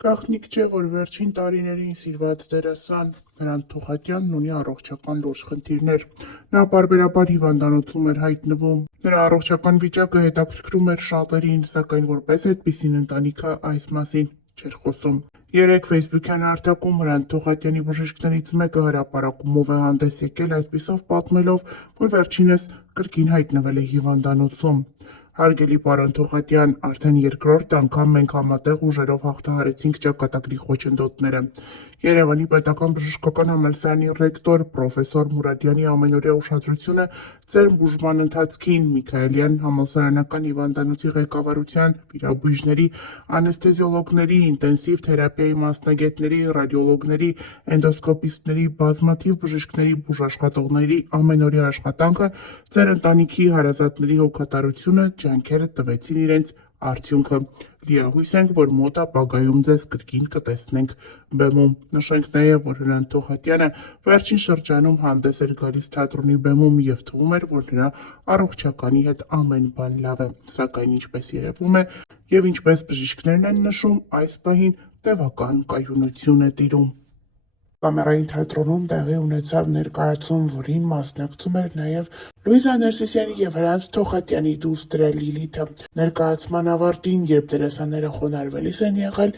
Գաղտնիք չէ, որ վերջին տարիներին սիրված դերասան Հրանտ Թոխատյանն ունի առողջական լուրջ խնդիրներ։ Նա պարբերաբար հիվանդանոցում էր հայտնվում։ Նրա առողջական վիճակը հետաքրքրում էր շատերին, սակայն որպես այդպիսին ընտանիքը այս մասին չէր խոսում։ Երեկ ֆեյսբուքյան հարթակում Հրանտ Թոխատյանի բժիշկներից մեկը հրապարակումով է հանդես եկել, այդպիսով պատմելով, որ վերջինս կրկին հայտնվել է հիվանդանոցում։ Հարգելի պարոն Թոխատյան, արդեն երկրորդ անգամ մենք համատեղ ուժերով հաղթահարեցինք ճակատագրի խոչընդոտները։ Երևանի պետական բժշկական համալսարանի ռեկտոր պրոֆեսոր Մուրադյանի ամենօրյա ուշադրությունը ձեր բուժման ընթացքին Միքայելյան համալսարանական հիվանդանոցի ղեկավարության, վիրաբույժների, անեսթեզիոլոգների, ինտենսիվ թերապիայի մասնագետների, ռադիոլոգների, էնդոսկոպիստների, բազմաթիվ բժիշկների, բուժաշխատողների ամենօրյա աշխատանքը, ձեր ընտանիքի հարազատների հոգատարությունը, ջանքերը տվեցին իրենց արդյունքը։ Լիահույս ենք, որ մոտ ապագայում ձեզ կրկին կտեսնենք բեմում։ Նշենք նաև, որ Հրանտ Թոխատյանը վերջին շրջանում հանդես էր գալիս թատրոնի բեմում և թվում էր, որ նրա առողջականի հետ ամեն բան լավ է, սակայն ինչպես երևում է և ինչպես բժիշկներն են նշում, այս պահին տևական կայունություն է տիրում։ Կամերային թատրոնում տեղի ունեցավ ներկայացում, որին մասնակցում էր նաև Լուիզա Ներսիսյանի և Հրանտ Թոխատյանի դուստր Լիլիթը։ Ներկայացման ավարտին, երբ դերասանները խոնարհվելիս են եղել,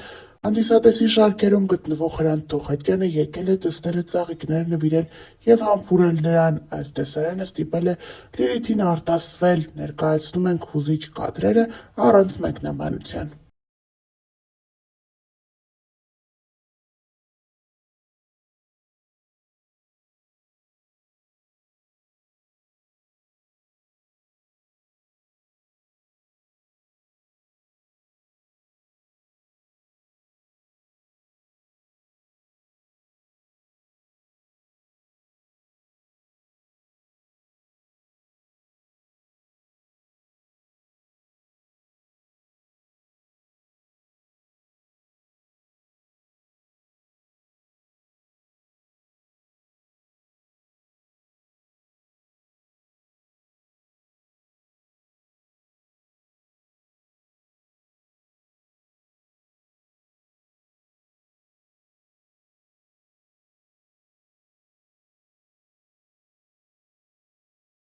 հանդիսատեսի շարքերում գտնվող Հրանտ Թոխատյանը եկել է դստերը ծաղիկներ նվիրել և համբուրել նրան։ Այս տեսարանը ստիպել է Լիլիթին արտասվել։ Ներկայացնում ենք հուզիչ կադրերը առանց մեկնաբանության։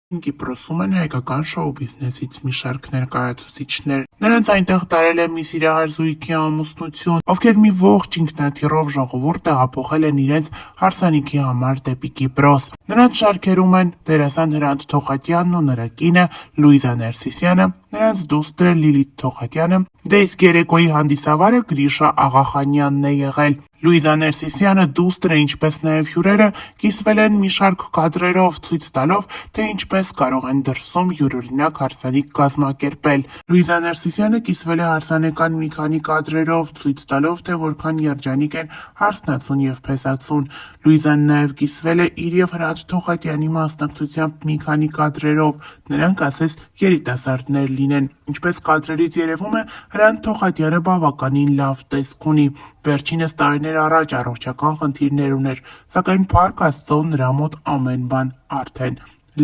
Կիպրոսում են հայկական շոու բիզնեսից մի շարք ներկայացուցիչներ։ Նրանց այնտեղ տարել է մի սիրահար զույգի ամուսնություն, ովքեր մի ողջ ինքնաթիռով ժողովուրդ տեղափոխել են իրենց հարսանիքի համար դեպի Կիպրոս։ Նրանց շարքերում են դերասան Հրանտ Թոխատյանն ու նրա կինը Լուիզա Ներսիսյանը, նրանց դուստրը Լիլիթ Թոխատյանը, դե իսկ երեկոյի հանդիսավարը Գրիշա Աղախանյանն է եղել։ Լուիզա Ներսիսյանը, դուստրը, ինչպես նաև հյուրերը կիսվել են մի շարք կադրերով, ցույց տալով, թե ինչպես կարող են դրսում յուրօրինակ հարսանիք կազմակերպել։ Լուիզա Ներսիսյանը կիսվել է հարսանեկան մի քանի կադրերով, ցույց տալով, թե որքան երջանիկ են հարսնացուն և փեսացուն։ Լուիզան նաև կիսվել է իր և Հրանտ Թոխատյանի մասնակցությամբ մի քանի կադրերով, նրանք ասես երիտասարդներ լինեն։ Ինչպես կադրերից երևում է, Հրանտ Թոխատյանը բավականին լավ տեսք ունի։ Վերջինս տարիներ առաջ առողջական խնդիրներ ուներ, սակայն փառք Աստծո, նրա մոտ ամեն բան արդեն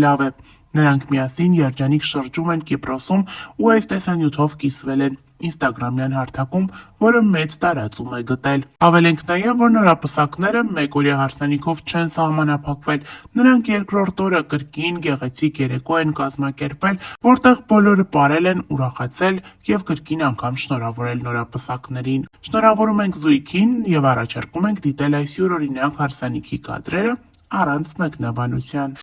լավ է։ Նրանք միասին երջանիկ շրջում են Կիպրոսում ու այս տեսանյութով կիսվել են ինստագրամյան հարթակում, որը մեծ տարածում է գտել։ Հավելենք նաև, որ նորապսակները մեկօրյա հարսանիքով չեն սահմանափակվել։ Նրանք երկրորդ օրը կրկին գեղեցիկ երեկո են կազմակերպել, որտեղ բոլորը պարել են, ուրախացել և կրկին անգամ շնորհավորել նորապսակներին։ Շնորհավորում ենք զույգին և առաջարկում ենք դիտել այս յուրօրինակ հարսանիքի կադրերը առանց մեկնաբանության։